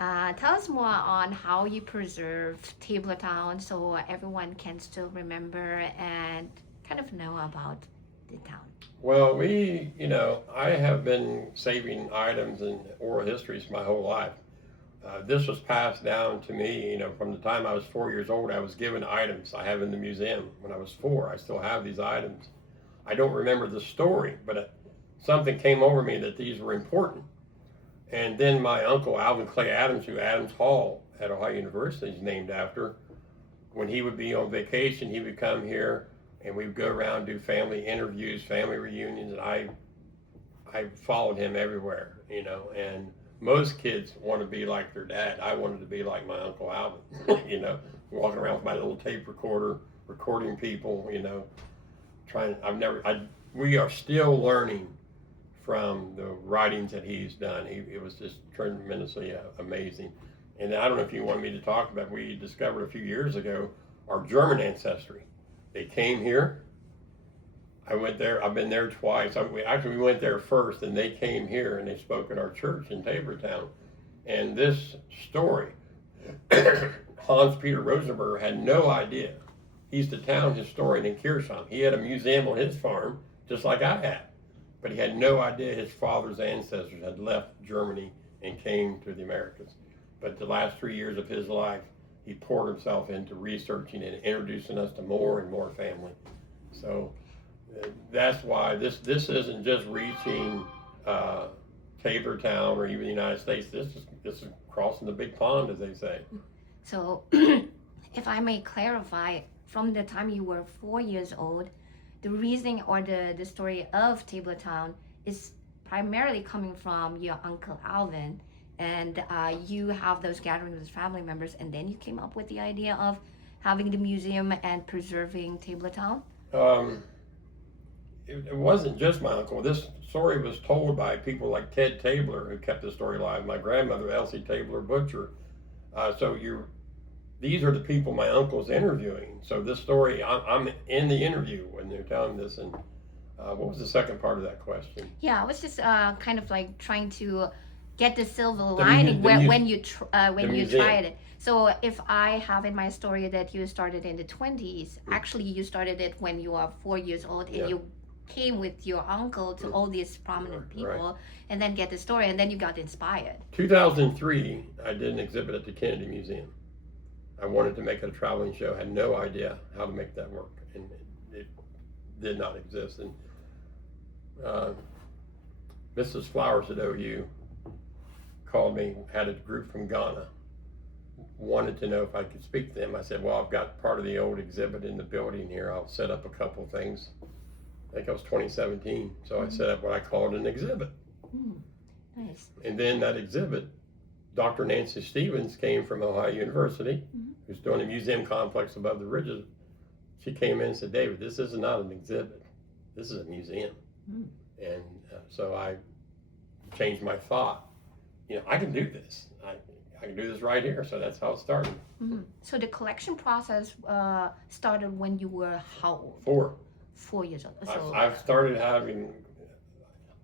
Tell us more on how you preserve Tablertown so everyone can still remember and kind of know about the town. Well, I have been saving items and oral histories my whole life. This was passed down to me, from the time I was 4 years old. I was given items I have in the museum when I was four. I still have these items. I don't remember the story, but something came over me that these were important. And then my uncle, Alvin Clay Adams, who Adams Hall at Ohio University is named after, when he would be on vacation, he would come here and we would go around, do family interviews, family reunions, and I followed him everywhere, and most kids want to be like their dad. I wanted to be like my Uncle Alvin, walking around with my little tape recorder, recording people, we are still learning from the writings that he's done. It was just tremendously amazing. And I don't know if you want me to talk about, we discovered a few years ago our German ancestry. They came here. I went there. I've been there twice. We went there first, and they came here and they spoke at our church in Tablertown. And this story, Hans Peter Rosenberg had no idea. He's the town historian in Kirchheim. He had a museum on his farm, just like I had. But he had no idea his father's ancestors had left Germany and came to the Americas. But the last 3 years of his life, he poured himself into researching and introducing us to more and more family. So that's why this isn't just reaching Tablertown or even the United States. This is crossing the big pond, as they say. So, if I may clarify, from the time you were 4 years old, the reasoning or the story of Tablertown is primarily coming from your Uncle Alvin, and you have those gatherings with family members, and then you came up with the idea of having the museum and preserving Tablertown? It wasn't just my uncle. This story was told by people like Ted Tabler, who kept the story alive, my grandmother, Elsie Tabler Butcher. These are the people my uncle's interviewing. So this story, I'm in the interview when they're telling this. And what was the second part of that question? Yeah, I was just kind of like trying to get the silver lining when you tried it. So if I have in my story that you started in the 20s, actually you started it when you were 4 years old, and you came with your uncle to all these prominent people, and then get the story, and then you got inspired. 2003, I did an exhibit at the Kennedy Museum. I wanted to make it a traveling show. Had no idea how to make that work, and it did not exist. And Mrs. Flowers at OU called me, had a group from Ghana, wanted to know if I could speak to them. I said, well, I've got part of the old exhibit in the building here. I'll set up a couple things. I think it was 2017. So I set up what I called an exhibit. Nice. And then that exhibit, Dr. Nancy Stevens came from Ohio University, who's doing a museum complex above the ridges. She came in and said, David, this is not an exhibit. This is a museum. And so I changed my thought. I can do this. I can do this right here. So that's how it started. So the collection process started when you were how old? 4. 4 years old. So I've started having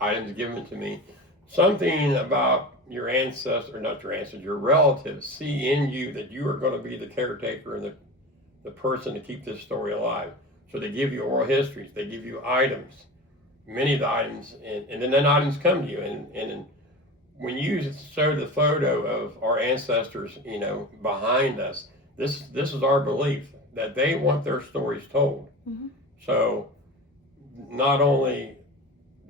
items given to me. Something about your ancestor, not your ancestors, your relatives see in you that you are going to be the caretaker and the person to keep this story alive. So they give you oral histories. They give you items, many of the items, and then items come to you. And when you show the photo of our ancestors, behind us, this is our belief that they want their stories told. So not only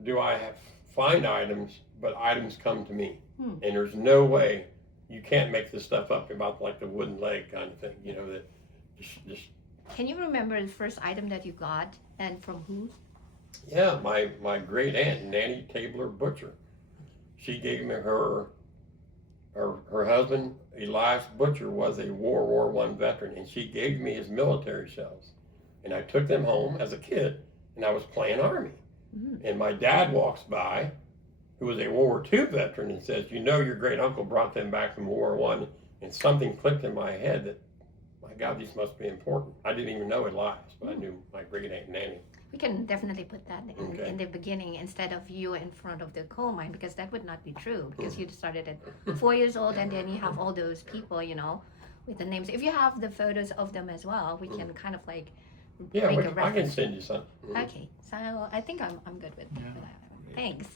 do I find items, but items come to me. And there's no way, you can't make this stuff up about like the wooden leg kind of thing, that just. Can you remember the first item that you got and from who? Yeah, my great aunt, Nanny Tabler Butcher. She gave me her husband, Elias Butcher, was a World War I veteran, and she gave me his military shells. And I took them home as a kid, and I was playing Army. And my dad walks by, who was a World War II veteran, and says, your great uncle brought them back from World War I, and something clicked in my head that, my God, these must be important. I didn't even know Elias, but I knew my great aunt Nanny. We can definitely put that Okay. in the beginning instead of you in front of the coal mine, because that would not be true, because you started at 4 years old and then you have all those people, with the names. If you have the photos of them as well, we can kind of like Yeah, make a I can reference. send you some. Okay, so I think I'm good with that. Thanks.